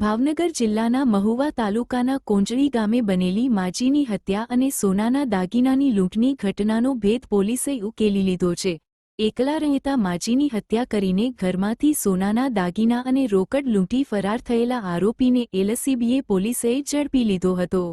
ભાવનગર જિલ્લાના મહુવા તાલુકાના કોંજળી ગામે બનેલી માજીની હત્યા અને સોનાના દાગીનાની લૂંટની ઘટનાનો ભેદ પોલીસે ઉકેલી લીધો છે। એકલા રહેતા માજીની હત્યા કરીને ઘરમાંથી સોનાના દાગીના અને રોકડ લૂંટી ફરાર થયેલા આરોપીને એલસીબી પોલીસે ઝડપી લીધો હતો।